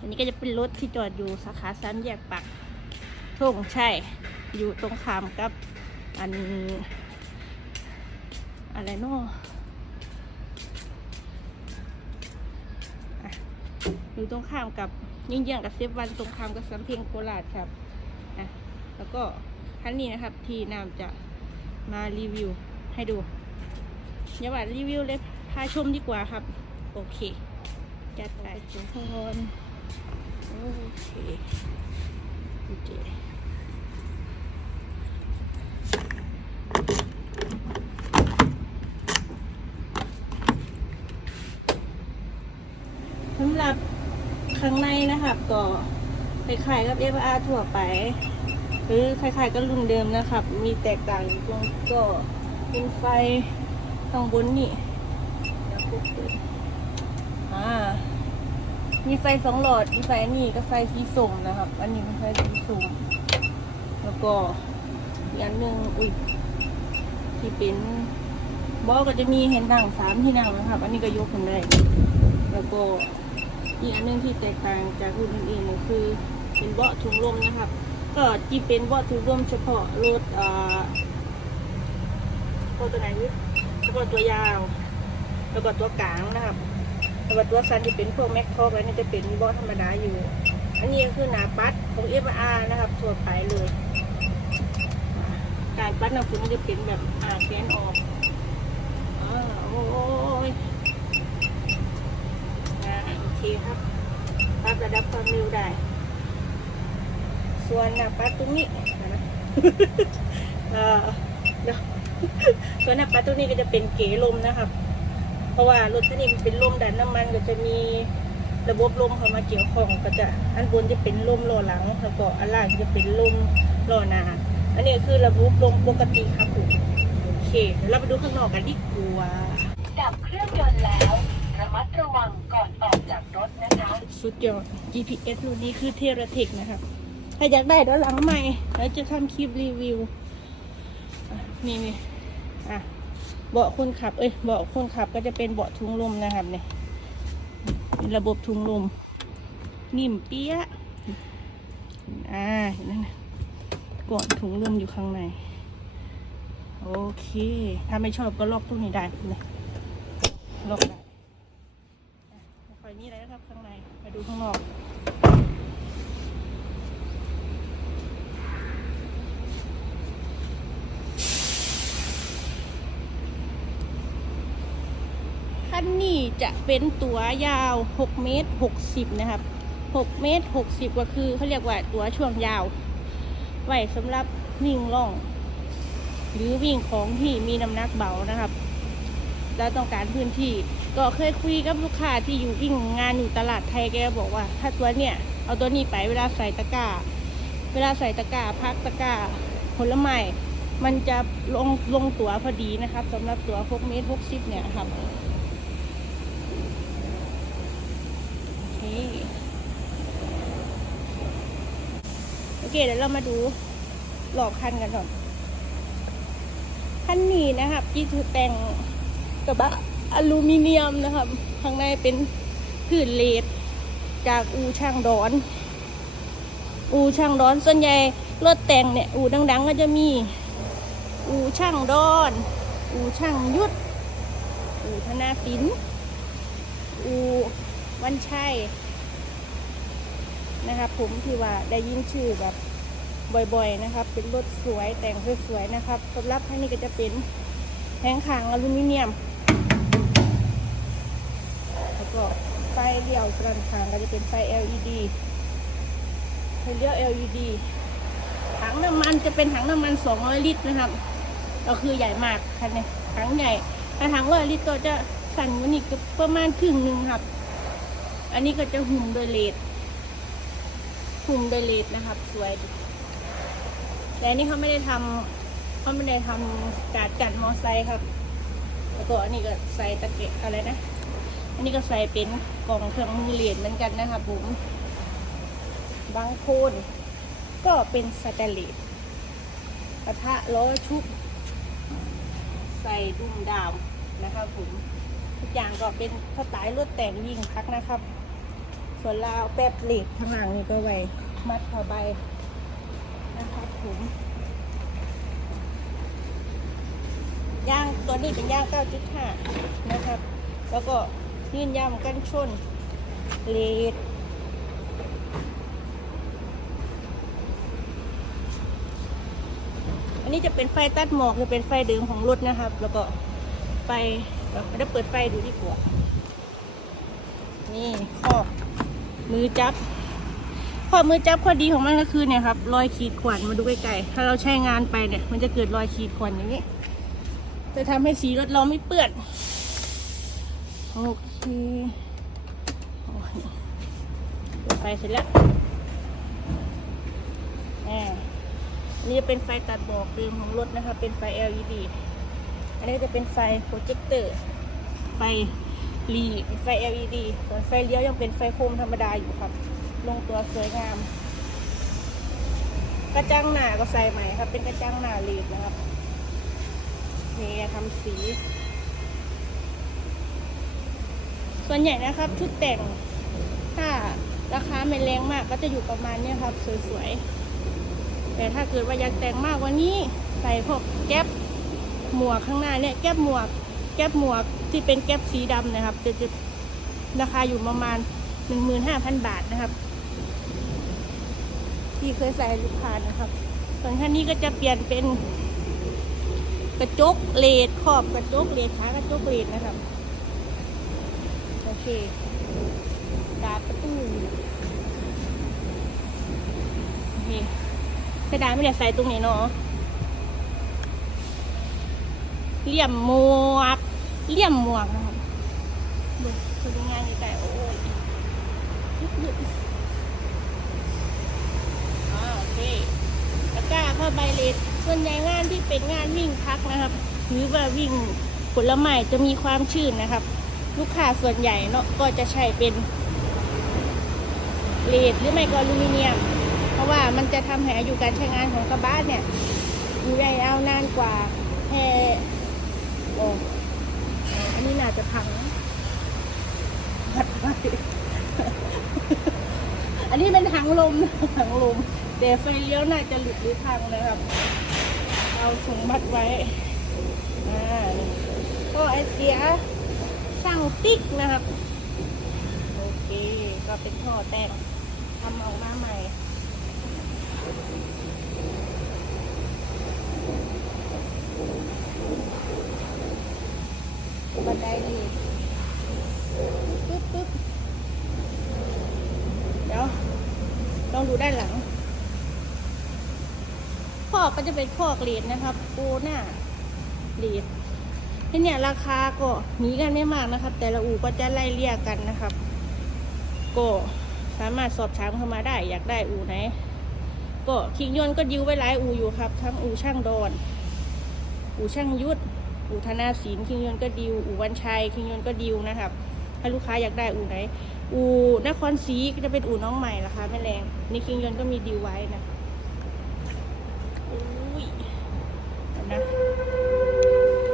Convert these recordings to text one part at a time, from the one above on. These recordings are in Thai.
อันนี้ก็จะเป็นรถที่จอดอยู่สาขาสามแยกปักทงใช่ อยู่ตรงข้ามกับอันอะไรเนาะอะอยู่ตรงข้ามกับยิ่งเยี่ยงกับเซฟวันตรงข้ามกับสำเพ็งโคราชครับอะแล้วก็คันนี้นะครับที่นามจะมารีวิวให้ดูอย่าว่ารีวิวเลยพาชมดีกว่าครับ โอเคจัดไปทุกคน โอเคโอเคสำหรับข้างในนะครับก็คล้ายๆกับ FR ทั่วไป หรือคล้ายๆกับรุ่นเดิมนะครับ มีแตกต่างตรงก็เป็นไฟข้างบนนี่เดี๋ยวปุ๊บเปิดอ่า มีไฟสองหลอด มีไฟอันนี้ก็ไฟสีส้มนะครับ อันนี้เป็นไฟสีส้มแล้วก็อีกอันหนึ่งอุ้ยที่เป็นบอก็จะมีเห็นนั่งสามที่นั่งนะครับ อันนี้ก็ยกขึ้นได้ แล้วก็อีกอันหนึงที่แตกต่างจากรุ่นอื่นๆก็คือเป็นเบาะถุงลมนะครับ ก็จีเป็นเบาะถุงลมเฉพาะรถอ่าตัวตัวไหนวิเฉพาะตัวยาว แล้วก็ตัวกลางนะครับ แต่ว่าตัวซันที่เป็นพวกแม็กทอกแล้วนี่จะเป็นบาะธรรมดาอยู่ อันนี้ก็คือหนาปัดของ f อ r นะครับทั่วไปเลย การปัดน้ำฝนมันจะเป็นแบบอาแกนออกอาโอ้ยอ่าโอเคครับปรับระดับความเร็วได้ ส่วนหน้าปัดตรงนี้นะเออเดี๋ยวส่วนหน้าปัดตรงนี้ก็จะเป็นเก๋ลมนะครับ เพราะว่ารถคันนี้มันเป็นลมดันน้ำมันก็จะมีระบบลมเข้ามาเกี่ยวข้องก็จะอันบนจะเป็นลมล้อหลังแล้วก็อันล่างจะเป็นลมล้อหน้าอันนี้คือระบบลมปกติครับผมโอเคเดี๋ยวเราไปดูข้างนอกกันดีกว่าดับเครื่องยนต์แล้วระมัดระวังก่อนออกจากรถนะคะสุดยอด GPS รุ่นนี้คือเทราเทคนะครับถ้าอยากได้เดี๋ยวหลังใหม่แล้วจะทำคลิปรีวิวนี่นี่ เบาะคนขับ เอ้ย เบาะคนขับก็จะเป็นเบาะทุงลมนะครับเนี่ยเป็นระบบทุงลม นิ่มเปี้ย อ่าเห็นไหมนะก่อนถุงลมอยู่ข้างใน โอเค ถ้าไม่ชอบก็ล็อกตรงนี้ได้นะล็อกได้อะไฟนี้อะไรครับข้างใน มาดูข้างนอก นนี้จะเป็นตัวยาว6เมตร60 นะครับ6เมตร60 ก็คือเขาเรียกว่าตัวช่วงยาว ไว้สำหรับวิ่งล่อง หรือวิ่งของที่มีน้ำหนักเบานะครับแล้วต้องการพื้นที่ ก็เคยคุยกับลูกค้าที่อยู่วิ่งงานอยู่ตลาดไทยแกบอกว่า ถ้าตัวเนี้ยเอาตัวนี้ไปเวลาใส่ตะกร้า เวลาใส่ตะกร้าพักตะกร้าผลไม้มันจะลงลงตัวพอดีนะครับสำหรับตัว6เมตร60เนี่ยครับ โอเคโอ เคเดี๋ยวเรามาดูหลอกคันกันก่อน คันนี้นะครับที่ถูกแต่งกระบะอลูมิเนียมนะครับ ข้างในเป็นพื้นเลดจากอูช่างดอน อูช่างดอนส่วนใหญ่รถแต่งเนี่ย อูดัง ๆ ก็จะมี อูช่างดอน อูช่างยุทธอูธนาสินอูวันชัย นะครับผมที่ว่าได้ยินชื่อแบบบ่อยๆนะครับ เป็นรถสวยแต่งสวยๆนะครับสำหรับคันนี้ก็จะเป็นแผงขางอลูมิเนียม แล้วก็ไฟเลี้ยวกลางทางก็จะเป็นไฟ LED ไฟเลี้ยว LED ถังน้ำมันจะเป็นถังน้ำมัน200ลิตรนะครับ ก็คือใหญ่มากคันนี้ถังใหญ่ถ้าถังร้อยลิตรก็จะสั่นกว่านี้ก็ประมาณครึ่งหนึ่งครับ อันนี้ก็จะหุ่มโดยเลด หุ่มโดยเลดนะครับ สวยดีแต่นนี้เขาไม่ได้ทำเขาไม่ได้ทำการจัดมอไซค์ครับ แล้วก็อันนี้ก็ใส่ตะเกียอะไรนะ อันนี้ก็ใส่เป็นกล่องเครื่องมือเหรียญเหมือนกันนะครับผมบางโคนก็เป็นสแตนเลสกระทะล้อชุบ ใส่ดุมดาวนะครับผมทุกอย่างก็เป็นสไตล์รถแต่งยิงพักนะครับ ส่วนราวแป๊บหล็กข้างหลังนี่ก็ไว้มัดผ้าใบนะครับผมย่างตัวนี้เป็นย่าง 9.5 นะครับ แล้วก็ยื่นย่ำกันชนเลดอันนี้จะเป็นไฟตัดหมอกหรือเป็นไฟเดิมของรถนะครับ แล้วก็ไฟเราไม่ได้เปิดไฟดูดีกว่า นี่ข้อ มือจับข้อมือจับข้อดีของมันก็คือเนี่ยครับรอยขีดข่วนมาดูใกล้ๆถ้าเราใช้งานไปเนี่ย มันจะเกิดรอยขีดข่วนอย่างนี้ จะทำให้สีรถเราไม่เปื้อนโอเคเปิดไฟเสร็จแล้วอันนี้จะเป็นไฟตัดบอกเดิมของรถนะคะ เป็นไฟ LED อันนี้จะเป็นไฟโปรเจคเตอร์ ไฟ รีไฟ LED ส่วนไฟเลี้ยวยังเป็นไฟโคมธรรมดาอยู่ครับ ลงตัวสวยงาม กระจังหน้าก็ใส่ใหม่ครับ เป็นกระจังหน้าลีดนะครับนี่ทำสี ส่วนใหญ่นะครับ ชุดแต่งถ้าราคาไม่แรงมากก็จะอยู่ประมาณเนี้ยครับ สวยๆ แต่ถ้าเกิดว่าอยากแต่งมากกว่านี้ ใส่พวกแก๊ปหมวกข้างหน้าเนี่ย แก๊ปหมวก ก๊ปหมวกที่เป็นแก๊ปสีดำนะครับ จะจะราคาอยู่ประมาณ 15,000 บาทนะครับ ที่เคยใส่ให้ลูกค้านะครับ ส่วนคันนี้ก็จะเปลี่ยนเป็น กระจกเลดขอบกระจกเลดขากระจกเลดนะครับ โอเคดาประตูโอเคกระดาษไม่ได้ใส่ตรงนี้เนาะ เลี่ยมหมวก เลี่ยมหมวกนะครับดูดูงานใกล้ๆโอ้ยยุบๆอ่าโอเคตะกร้าผ้าใบเลดส่วนใหญ่งานที่เป็นงานวิ่งพักนะครับหรือว่าวิ่งผลไม้จะมีความชื้นนะครับ ลูกค้าส่วนใหญ่เนาะก็จะใช้เป็นเลดหรือไม่ก็อลูมิเนียม เพราะว่ามันจะทำให้อายุการใช้งานของกระบะเนี่ยอยู่ได้ยานานกว่าแค่ โอ้อันนี้น่าจะพังพัดไปอันนี้เป็นถังลมถังลมแต่ไฟเลี้ยวน่าจะหลุดหรือพังนะครับ เอาถุงมัดไว้อ่าก็ไอเสียช่างติ๊กนะครับ โอเค ก็เป็นท่อแต่งทำออกมาใหม่ บันไดนี่ปึ๊บปึ๊บเดี๋ยวลองดูด้านหลังข้อก็จะเป็นข้อเกรีดนะครับปูหน้าเกรีดที่เนี่ยราคาก็หนีกันไม่มากนะครับ แต่ละอู่ก็จะไล่เลี่ยกันนะครับก็สามารถสอบถามเข้ามาได้ อยากได้อู่ไหนก็คิงยนก็ดิวไว้หลายอู่อยู่ครับ ทั้งอู่ช่างดอน อู่ช่างยุทธ อู่ธนาศิลป์คิงยนต์ก็ดิวอู่วันชัยคิงยนต์ก็ดิวนะครับถ้าลูกค้าอยากได้อู่ไหน อู่นครศรีก็จะเป็นอู่น้องใหม่ราคาไม่แรงนี่คิงยนต์ก็มีดิวไว้นะครับอุ้ยเดี๋ยวนะ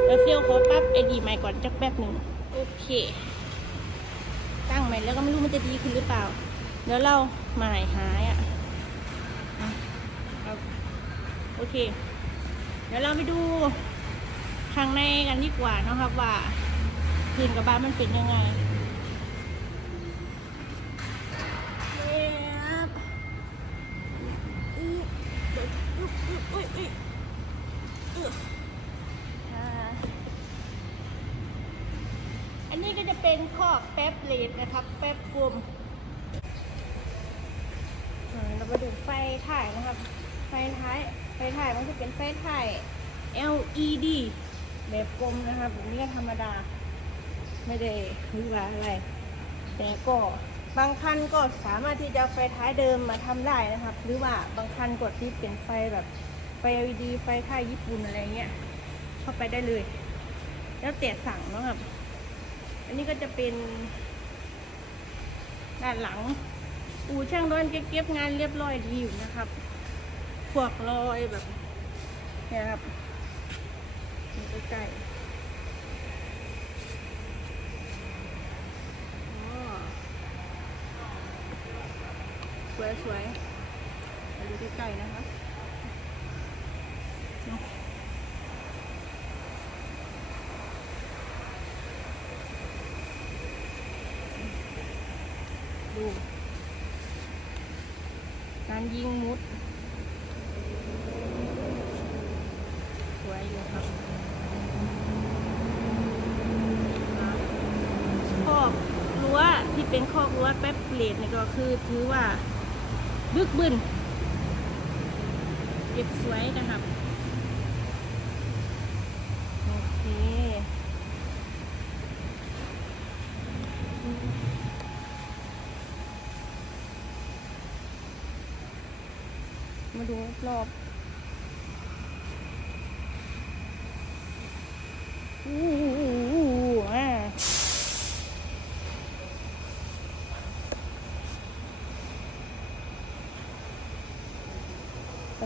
แล้วเซียวขอปรั๊บไอดีใหม่ก่อนจักแป๊บหนึ่งโอเค ตั้งใหม่แล้วก็ไม่รู้มันจะดีขึ้นหรือเปล่าเดี๋ยวเราหมายหายอะอะเอาโอเค เดี๋ยวเราไปดู ข้างในกันดีกว่านะครับว่าพื้นกับบ้านมันเป็นยังไงเย็บอุ๊ยเดี๋ยวอุ๊ยอุ๊ยอุ๊ยอุ๊ยอ่าอันนี้ก็จะเป็นข้อกแป๊บเลดนะครับ แป๊บกลมอ่าเรามาดูไฟถ่ายนะครับ ไฟท้าย ไฟถ่ายมันจะเป็นไฟถ่าย LED แบบกลมนะครับแบบนี้ก็ธรรมดา ไม่ได้หรือว่าอะไร แต่ก็บางคันก็สามารถที่จะไฟท้ายเดิมมาทำได้นะครับ หรือว่าบางคันกดที่เป็นไฟแบบไฟ LED ไฟค่ายญี่ปุ่นอะไรเงี้ยเข้าไปได้เลย แล้วแต่สั่งเนาะครับ อันนี้ก็จะเป็น ด้านหลัง อูช่างด้อนเก็บงานเรียบร้อยดีอยู่นะครับพวกรอยแบบเนี่ยครับ ดูใกล้ๆอ๋อสวยสวยดูใกล้ๆนะคะดูการยิงมุด สวยอยู่ครับคอกรั้วที่ เป็นคอกรั้วแป๊บเลดนี่ก็คือถือว่าบึกบึนเก็บสวยนะครับ โอเคมาดูรอบอู้หูอ่า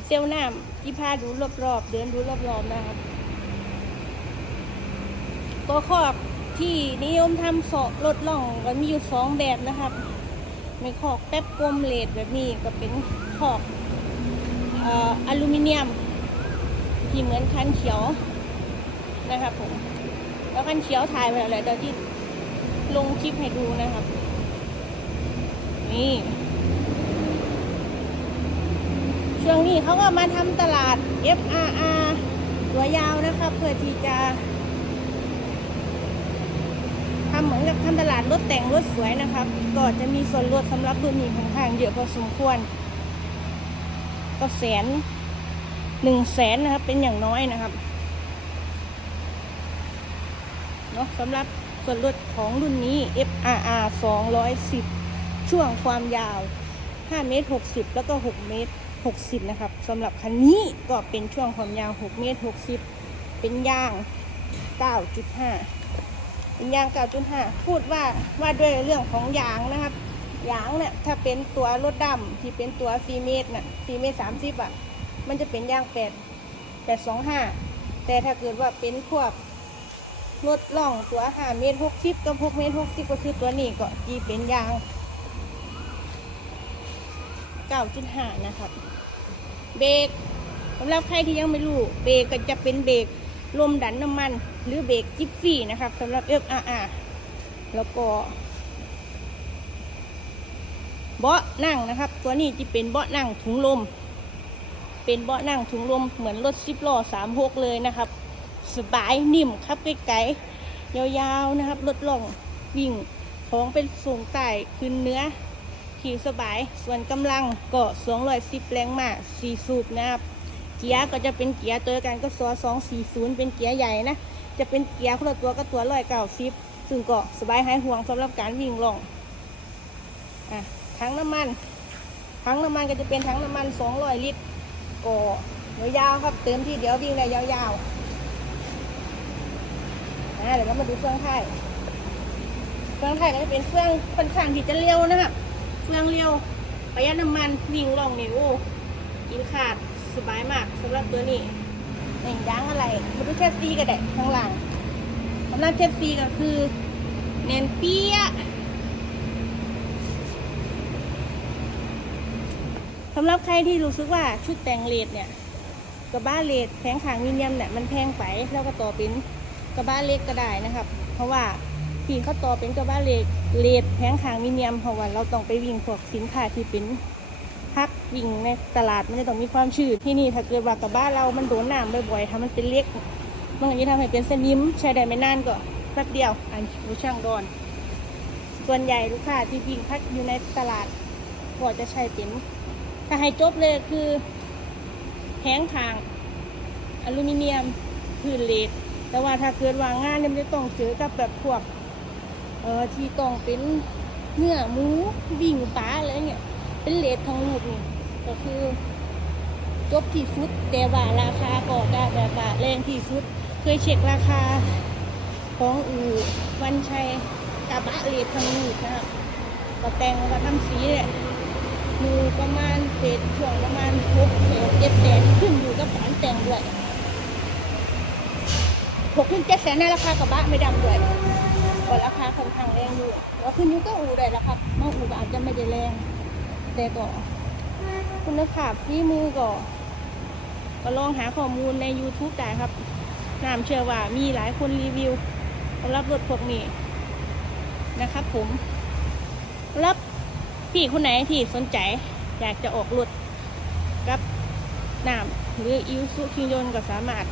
เซียวน้ำที่พาดูรอบๆเดินดูรอบๆนะครับตัวคอกที่นิยมทำเสาะลดล่องก็มีอยู่สองแบบนะครับในคอกแป๊บกลมเลดแบบนี้ก็เป็นคอกเอ่ออลูมิเนียม ที่เหมือนคันเขียวนะครับผมแล้วคันเขียวถ่ายไปแล้วแหละเดี๋ยวที่ลงคลิปให้ดูนะครับ นี่ ช่วงนี้เขาก็มาทำตลาด FRR ตัวยาวนะครับเพื่อที่จะทำเหมือนกับทำตลาดรถแต่งรถสวยนะครับ ก็จะมีส่วนลดสำหรับรุ่นนี้ค่อนข้างเยอะพอสมควร ก็แสนหนึ่งแสนนะครับ เป็นอย่างน้อยนะครับเนาะสำหรับส่วนลดของรุ่นนี้ FRR 210 ช่วงความยาว 5 เมตร 60 แล้วก็ 6 เมตร 60 นะครับสำหรับคันนี้ก็เป็นช่วงความยาว 6 เมตร 60 เป็นยาง 9.5 เป็นยาง 9.5 พูดว่าว่าด้วยเรื่องของยางนะครับ ยางเนี่ยถ้าเป็นตัวรถดำที่เป็นตัว4เมตรน่ะ4เมตร 30 อะ มันจะเป็นยาง 8 825 แต่ถ้าเกิดว่าเป็นพวกรถล่องตัว 5 เมตร 60 กับ 6 เมตร 60 ก็คือตัวนี้ก็จีเป็นยาง9.5 นะครับ เบรกสำหรับใครที่ยังไม่รู้เบรกก็จะเป็นเบรกลมดันน้ำมัน หรือเบรกจิบฟี่นะครับสำหรับ FRR แล้วก็เบาะนั่งนะครับ ตัวนี้จะเป็นเบาะนั่งถุงลม เป็นเบาะนั่งถุงลมเหมือนรถซิปล้อสามหกเลยนะครับ สบายนิ่มครับไกลๆยาวๆนะครับรถล่องวิ่งของเป็นสูงไต่ขึ้นเนื้อ ขี่สบาย ส่วนกำลังก็210แรงม้า4สูบนะครับเกียร์ก็จะเป็นเกียร์ตัวเดียวกันก็ซอ240เป็นเกียร์ใหญ่นะ จะเป็นเกียร์คนละตัวก็ตัว190ซึ่งก็สบายหายห่วงสำหรับการวิ่งลองอะถังน้ำมันถังน้ำมันก็จะเป็นถังน้ำมัน200ลิตรก็ยาวๆครับเติมที่เดียววิ่งได้ยาวๆอะเดี๋ยวเรามาดูเครื่องไทยเครื่องไทยก็จะเป็นเครื่องค่อนข้างที่จะเร็วนะครับ เครื่องเร็วประหยัดน้ำมันวิ่งล่องนี่โอ้กินขาดสบายมากสำหรับตัวนี้เองยางอะไรมาดูแคสซีก็ได้ข้างหลังสำหรับแคสซีก็คือ เน้นเปี้ยสำหรับใครที่รู้สึกว่าชุดแต่งเลดเนี่ยกระบ้าเลดแพงขางมิเนียมเนี่ยมันแพงไปแล้วก็ต่อเป็นกระบ้าเล็กก็ได้นะครับ เพราะว่า ทีเขาต่อเป็นกระบ้าเลดเลดแพงขางมิเนียมเพราะว่าเราต้องไปวิ่งพวกสินค้าที่เป็นพักวิ่งในตลาดมันจะต้องมีความชื้นที่นี่ถ้าเกิดว่ากระบ้าเรามันโดนน้ำบ่อยๆถ้ามันเป็นเล็กมันก็จะทำให้เป็นสนิมใช้ได้ไม่นานก็แป๊บเดียวอันรู้ช่างดอน ส่วนใหญ่ลูกค้าที่วิ่งพักอยู่ในตลาดก็จะใช้เป็นถ้าให้จบเลยคือแห้งทางอลูมิเนียมพื้นเลดแต่ว่าถ้าเกิดว่างงานเนี่ยมันจะต้องเจอกับแบบพวก เออที่ต้องเป็นเนื้อหมูบิ่งปลาอะไรเงี้ยเป็นเลดทั้งลูกนี่ก็คือจบที่สุด แต่ว่าราคาก็ได้แบบว่าแรงที่สุด เคยเช็คราคาของอู่วันชัยกาบะเลดทั้งลูกนะครับก็แต่งก็ทำสีเนี่ยมีประมาณเศษช่วงประมาณหกแสนเจ็ดแสนขึ้นอยู่กับการแต่งด้วยหกถึงเจ็ดแสนในราคากระบะไม่ดำด้วย ก็ราคาค่อนข้างแรงอยู่แล้วขึ้นอยู่ก็อู่ได้ละครับบางอู่ก็อาจจะไม่ได้แรงแต่แต่ก็คุณภาพฝีมือก็ ก็ลองหาข้อมูลใน YouTube ได้ครับน้ำเชื่อว่ามีหลายคนรีวิวสำหรับรถพวกนี้นะครับผมรับพี่คนไหนที่สนใจ อยากจะออกรถกับน้ำหรืออิวซุคิงยนก็สามารถ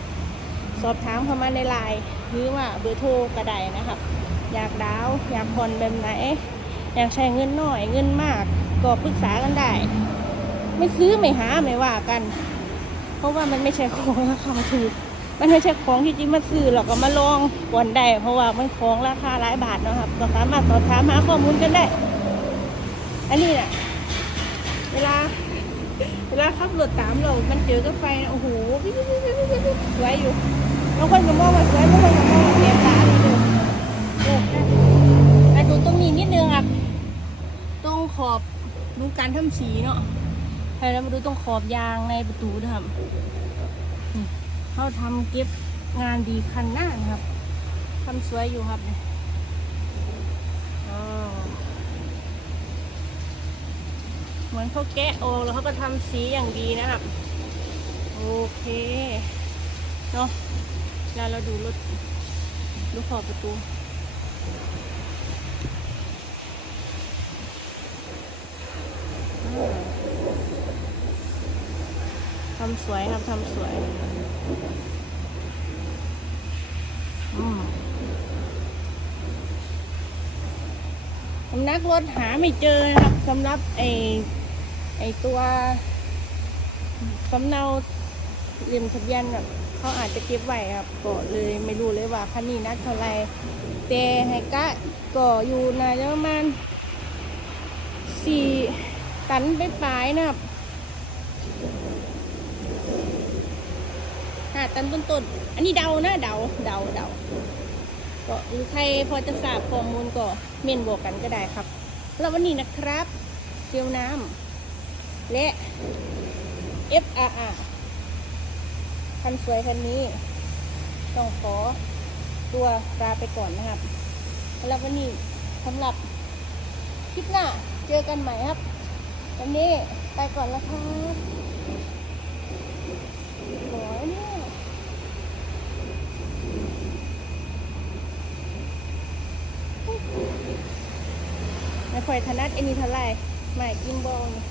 สอบถามเข้ามาในไลน์หรือว่าเบอร์โทรก็ได้นะครับ อยากดาว อยากผ่อนแบบไหน อยากใช้เงินน้อยเงินมาก ก็ปรึกษากันได้ ไม่ซื้อไม่หาไม่ว่ากัน เพราะว่ามันไม่ใช่ของราคาถูกมันไม่ใช่ของที่จิมาซื้อหรอกก็มาลองก่อนได้ เพราะว่ามันของราคาหลายบาทนะครับก็สามารถสอบถามหาข้อมูลกันได้ อันนี้น่ะเวลา เวลาขับรถตามเรา มันเจอกับไฟนะโอ้โหสวยอยู่บางคนก็มองว่าสวยบางคนก็มองว่าแสบตาดีเลย เออแต่ดูตรงนี้นิดนึงครับ ตรงขอบดูการทำสีเนาะให้เรามาดูตรงขอบยางในประตูนะครับเขาทำเก็บงานดีคันหน้านะครับทำสวยอยู่ครับเหมือนเขาแกะโอกแล้วเขาก็ทำสีอย่างดีนะครับ โอเค เนาะแล้วเราดูรถดูขอบประตู ทำสวยครับทำสวยอืมสำนักรถหาไม่เจอนะครับสำหรับไอไอตัวสำเนาเล่มทะเบียนแบบเขาอาจจะเก็บไว้ครับก็เลยไม่รู้เลยว่าคันนี้นักเท่าไร แต่ให้กะก็อยู่ในประมาณสี่ตันไปปลายนะครับห้าตันต้นอันนี้เดานะเดาเดาเดาก็หรือใครพอจะทราบข้อมูลก็เมนบอกกันก็ได้ครับ แล้ววันนี้นะครับเจียวน้ำและ FRR คันสวยคันนี้ ต้องขอ ตัวลาไปก่อนนะครับแล้ววันนี้สำหรับคลิปหน้าเจอกันใหม่ครับวันนี้ไปก่อนแล้วครับหอยเนี่ยไม่ค่อยถนัดไอ้นี่เท่าไหร่ไม่กินบอลนี่